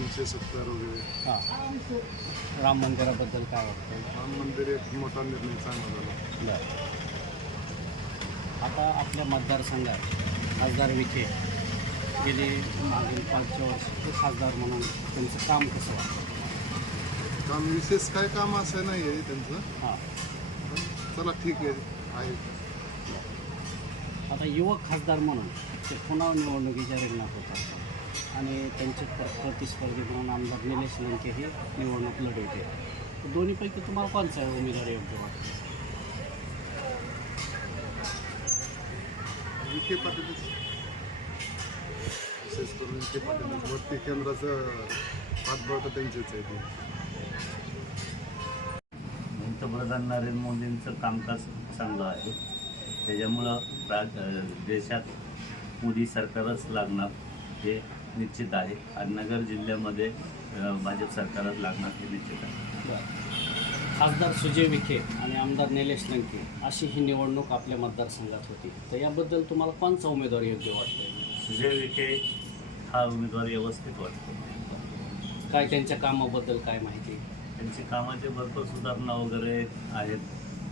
तीनशे सत्तर वगैरे. हां. राम मंदिराबद्दल काय वाटतं राम मंदिर एक मोठा निर्णय चांगला झाला. बरं. आता आपल्या मतदारसंघात खासदार विखे. गेली मागील पाच वर्ष ते खासदार म्हणून त्यांचं काम कसं वाटतं काम विशेष काय काम असं नाही आहे त्यांचं. हां. पण चला ठीक आहे आहे. आता युवक खासदार म्हणून ते पुन्हा निवडणुकीच्या रिंगणात होतात. आणि त्यांचे प्र- प्रतिस्पर्धी म्हणून आमदार निलेश लंके हे निवडणूक लढवते तर दोन्हीपैकी तुम्हाला कोणचा आहे उमेदवार योग्य वाटतो? विखे पाटीलच विशेष करून विखे पाटील. वरती केंद्राचं पाठबळ तर त्यांचेच आहे ते. पंतप्रधान नरेंद्र मोदींचं कामकाज चांगलं आहे. त्याच्यामुळं देशात मोदी सरकारच लागणार हे निश्चित आहे. आणि नगर जिल्ह्यामध्ये भाजप सरकारच लागणार हे निश्चित आहे. खासदार सुजय विखे आणि आमदार निलेश लंके अशी ही निवडणूक आपल्या मतदारसंघात होती. तर याबद्दल तुम्हाला कोणचा उमेदवार योग्य वाटतोय? सुजय विखे हा उमेदवार व्यवस्थित वाटतो. काय त्यांच्या कामाबद्दल काय माहिती? त्यांची कामाचे भरपूर सुधारणा वगैरे आहेत.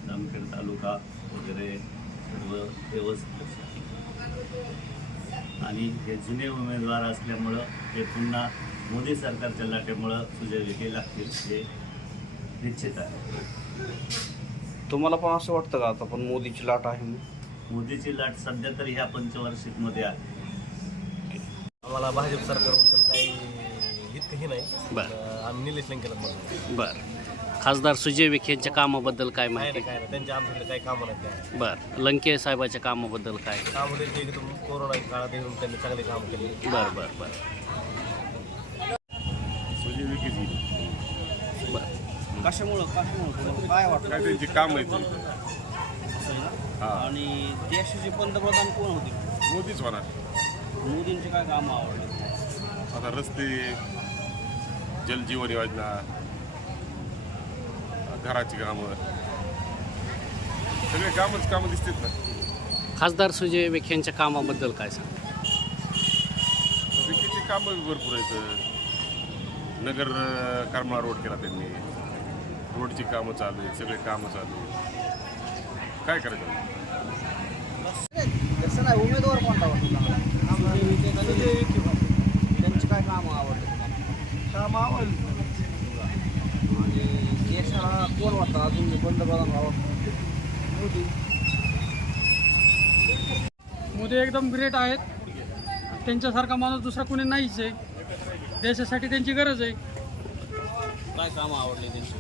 जामखेड तालुका वगैरे सर्व व्यवस्थित आणि हे जुने उमेदवार असल्यामुळं ते पुन्हा मोदी सरकारच्या लाटेमुळं सुजय विखे लागतील हे निश्चित आहे. तुम्हाला पण असं वाटतं का आता पण मोदीची लाट आहे म्हणून? मोदीची लाट सध्या तरी ह्या पंचवार्षिकमध्ये आहे. आम्हाला भाजप सरकारबद्दल काही इतकंही नाही. बरं. अं, आम्ही निलेश लंकेला म्हणतो बरं. खासदार सुजय विखे यांच्या कामाबद्दल काय काय माहिती? नाही काय नाही. त्यांच्या आमच्याकडे काही कामं नाही काय बरं. लंके साहेबाच्या कामाबद्दल काय? काम होते ते एकदम कोरोना काळात येऊन त्यांनी चांगले काम केले. बरं बरं बरं. बरं. कशामुळं कशामुळं? काय वाटतं? काय त्यांची काम आहे ती? आणि देशाचे पंतप्रधान कोण होते? मोदीच होणार. मोदींचे काय कामं आवडले? आता रस्ते जलजीवन योजना घराची कामं. सगळे कामच कामं दिसतात ना. खासदार सुजय विखे यांच्या कामाबद्दल काय सांग विकेचे कामं भरपूर आहेत. नगर करमाळा रोड केला त्यांनी. रोडची कामं चालू आहेत सगळे कामं चालू आहेत. काय करायचं? उमेदवार कोणता त्यांचे काय कामं आवडले काम आवडले कोण वाटतं अजून पंतप्रधान व्हावं मोदी. मोदी एकदम ग्रेट आहेत. त्यांच्यासारखा माणूस दुसरा कोणी नाहीच आहे. देशासाठी त्यांची गरज आहे. काय कामं आवडले त्यांची?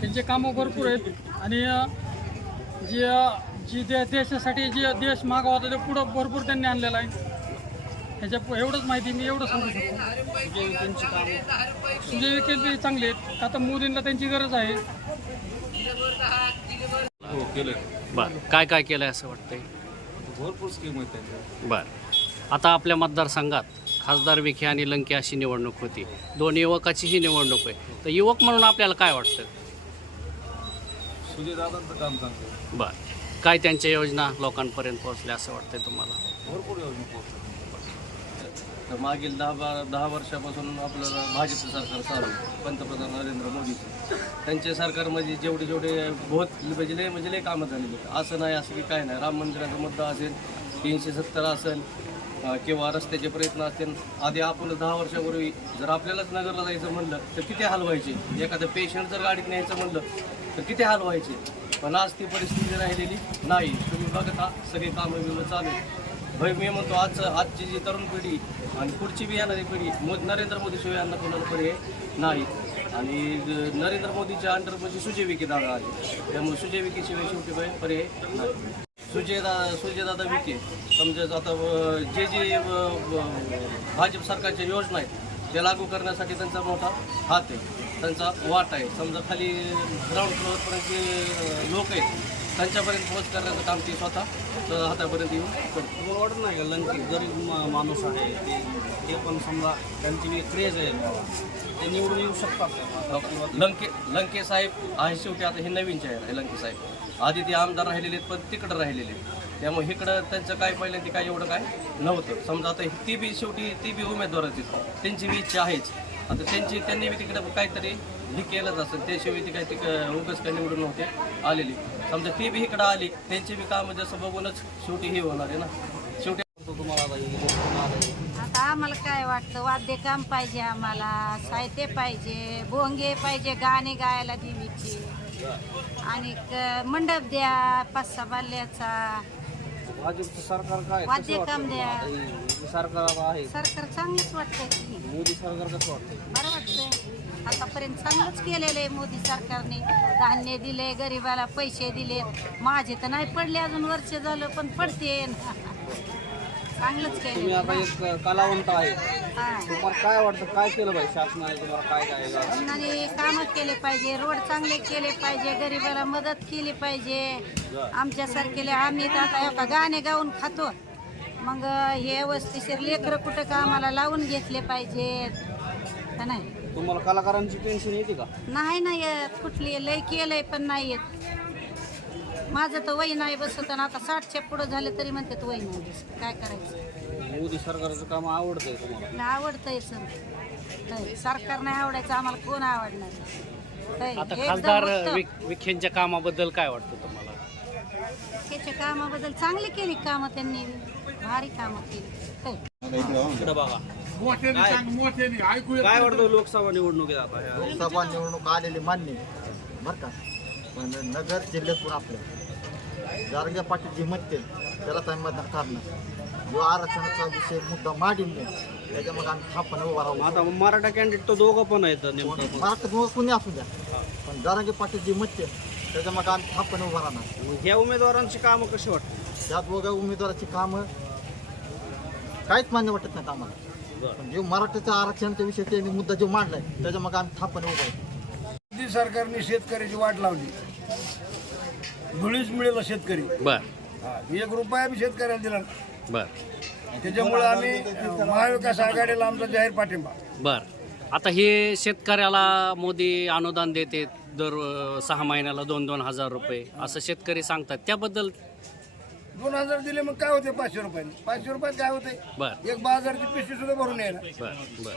त्यांचे कामं भरपूर आहेत. आणि जी जी दे देशासाठी जे देश मागं होता ते पुढं भरपूर त्यांनी आणलेला आहे. ह्याच्या एवढंच माहिती मी एवढं सांगू शकतो. सुजय विखेंची कामं. सुजय विखे बी चांगले आहेत. का तर मोदींना त्यांची गरज आहे. केलं बरं. काय काय केलं आहे असं वाटतंय? भरपूर स्कीम आहेत त्यांच्या. बरं. आता आपल्या मतदारसंघात खासदार विखे आणि लंके अशी निवडणूक होती. दोन युवकाची ही निवडणूक आहे. तर युवक म्हणून आपल्याला काय वाटतं? सुजयदादांचं काम चांगलं आहे. बरं. काय त्यांच्या योजना लोकांपर्यंत पोहोचल्या असं वाटतंय तुम्हाला? भरपूर योजना पोहोचतात तर मागील दहा बा दहा वर्षापासून आपलं भाजपचं सरकार चालू आहे. पंतप्रधान नरेंद्र मोदीचं त्यांचे सरकारमध्ये म्हणजे जेवढे जेवढे बहुत म्हणजे लय म्हणजे लय कामं झालेली आहेत. असं नाही असं की काय नाही राम मंदिराचा मुद्दा असेल तीनशे सत्तर असेल अं, किंवा रस्त्याचे प्रयत्न असतील आधी आपण दहा वर्षापूर्वी जर आपल्यालाच नगरला जायचं म्हणलं तर किती हाल व्हायचे एखादं पेशंट जर गाडीत न्यायचं म्हणलं तर किती हाल व्हायचे पण आज ती परिस्थिती राहिलेली नाही तुम्ही बघता सगळे कामं बिमं चालू आहेत. भाई मी म्हणतो आज आजची जी तरुण पिढी आणि पुढची बी येणारी पिढी मो नरेंद्र मोदी शिवाय यांना कोणाला पर्याय नाही. आणि नरेंद्र मोदीच्या अंडर म्हणजे सुजय विखे दादा आले त्यामुळे सुजय विखे शिवाय शेवटी पर्याय नाही. सुजयदा सुजयदादा विखे समजा आता जे जे भाजप सरकारच्या योजना आहेत त्या लागू करण्यासाठी त्यांचा मोठा हात आहे. त्यांचा वाट आहे. समजा खाली ग्राउंड फ्लोअरपर्यंत जे लोक आहेत त्यांच्यापर्यंत पोहोच करण्याचं काम ते स्वतः हातापर्यंत येऊन करतो वाटत नाही का? लंके गरीब मा- माणूस आहे ते. ते पण समजा त्यांची बी क्रेज आहे. ते निवडून येऊ शकतात. ते- लंके लंके साहेब आहे शेवटी आता हे नवीन चेहरा आहे लंके साहेब. आधी ते आमदार राहिलेले आहेत पण तिकडे राहिलेले आहेत. त्यामुळे इकडं त्यांचं काय पहिल्यांदा काय एवढं काय नव्हतं. समजा आता ती बी शेवटी ती बी उमेदवाराची त्यांची बी इच्छा आहेच. आता त्यांची त्यांनी बी तिकडं काहीतरी हे केलंच असेल त्याशिवाय ती काही तिकडं उगाच काही निवडून नव्हते आलेली. समजा ती बी इकडं आली त्यांची बी कामं जसं बघूनच शेवटी हे होणार आहे ना. शेवटी आता आम्हाला काय वाटतं? वाद्यकाम पाहिजे आम्हाला साहित्य पाहिजे भोंगे पाहिजे गाणे गायला देवीची. आणि मंडप द्या पाच सहा बाल्याचा. भाजपचं सरकार काय वाद्य कसं वाटतं काम द्या. तुम्हाला? हे सरकार आहे. सरकार चांगलंच वाटतंय. की मोदी सरकार कसं वाटतं बरं वाटतंय. आतापर्यंत चांगलंच केलेलं आहे मोदी सरकारने. धान्य दिले गरिबाला पैसे दिले. माझे तर नाही पडले अजून वर्ष झालं पण पडते चांगलंच तुम्ही केलं आता एक कलावंत आहे. हा. तुम्हाला काय वाटतं काय केलं पाहिजे शासनाने? तुम्हाला काय काय कामं केले पाहिजे रोड चांगले केले पाहिजे गरिबाला मदत केली पाहिजे. आमच्यासारखेले आम्ही तर आता एका गाणे गाऊन खातो. मग हे वस्तीशीर लेकरं कुठं का आम्हाला लावून घेतले पाहिजेत का नाही? तुम्हाला कलाकारांची पेन्शन येते का? नाही ना येत. कुठली लय केलंय पण नाही येत. माझं तर वय नाही बसत आणि आता साठच्या पुढं झालं तरी म्हणतात वय नाही बसत. काय करायचं? मोदी सरकारचं काम आवडतंय तुम्हाला? मला आवडतंय सर. होय, सरकार नाही आवडायचं आम्हाला कोण आवडणार? होय, आता एकदम खासदार उत्तम. विख- विखेंच्या कामाबद्दल काय वाटतं तुम्हाला? त्याच्या कामाबद्दल चांगली केली कामं त्यांनी भारी कामं केली. होय. इकडे बघा. काय काय वाटतं लोकसभा निवडणुकीत आता? ह्या? लोकसभा निवडणूक आलेली मान्य बरं का? पण नगर जिल्ह्यातून आपल्या जारंगे पाटील जे म्हणतील त्यालाच आम्ही मतदान करणार. जो आरक्षणाचा विषय मुद्दा मांडील त्याच्यामध्ये आम्ही ठापणे उभा राहू. आता मराठा कॅन्डिडेट तो दोघं पण आहेत नेमकं. महाराष्ट्रात कुणी असू द्या. पण जारंगे पाटील जे म्हणतील त्याच्यामध्ये आम्ही ठापणे उभा राहणार. ह्या उमेदवारांची कामं कशी वाटतात त्या दोघा उमेदवाराची कामं काहीच मान्य वाटत नाहीत आम्हाला. पण जे मराठीच्या आरक्षणाच्या विषयी त्यांनी मुद्दा जो मांडलाय त्याच्यामध्ये आम्ही ठापणे उभा आहे मोदी सरकारने शेतकऱ्याची वाट लावली. धुळीच मिळेल शेतकरी. बर. हा, एक रुपया बी शेतकऱ्याला दिला नाही. बर. त्याच्यामुळे आम्ही अं, महाविकास आघाडीला आमचा जाहीर पाठिंबा. बर. आता हे शेतकऱ्याला मोदी अनुदान देते दर अ, सहा महिन्याला दोन दोन हजार रुपये असं शेतकरी सांगतात. त्याबद्दल दोन हजार दिले मग काय होते पाचशे रुपयाने? पाचशे रुपयात काय होते? बर. एक बाजारची पिशवी सुद्धा भरून यायला. बर बर.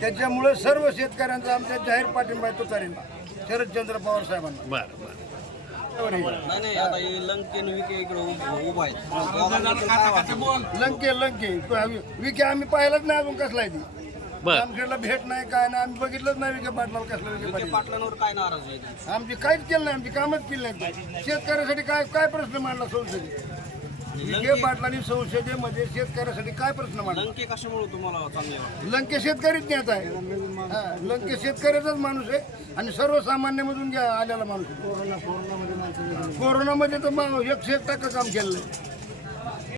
त्याच्यामुळे सर्व शेतकऱ्यांचा आमचा जाहीर पाठिंबा आहे तुतारीला शरदचंद्र पवार साहेबांना. हे? लंके लंके विके आम्ही पाहिलाच नाही अजून कसला आहे ती. बर. भेट नाही काय नाही आम्ही बघितलंच नाही विखे पाटलाला कसलं विखे विखे पाटील. पाटलांवर काय नाराज आहे? त्यांची? आमची काहीच केलं नाही आमची कामच केली नाही. शेतकऱ्यासाठी काय काय प्रश्न मांडला संसदेत? विखे पाटलांनी संसदेमध्ये शेतकऱ्यासाठी काय प्रश्न मांडला? लंके कशामुळे तुम्हाला चांगले वाटते लंके शेतकरीच नेता आहे. हा, लंके शेतकऱ्याचाच माणूस आहे आणि सर्वसामान्यमधून घ्या आलेला माणूस आहे. कोरोनामध्ये तर मा- एकशे एक टक्का काम केलं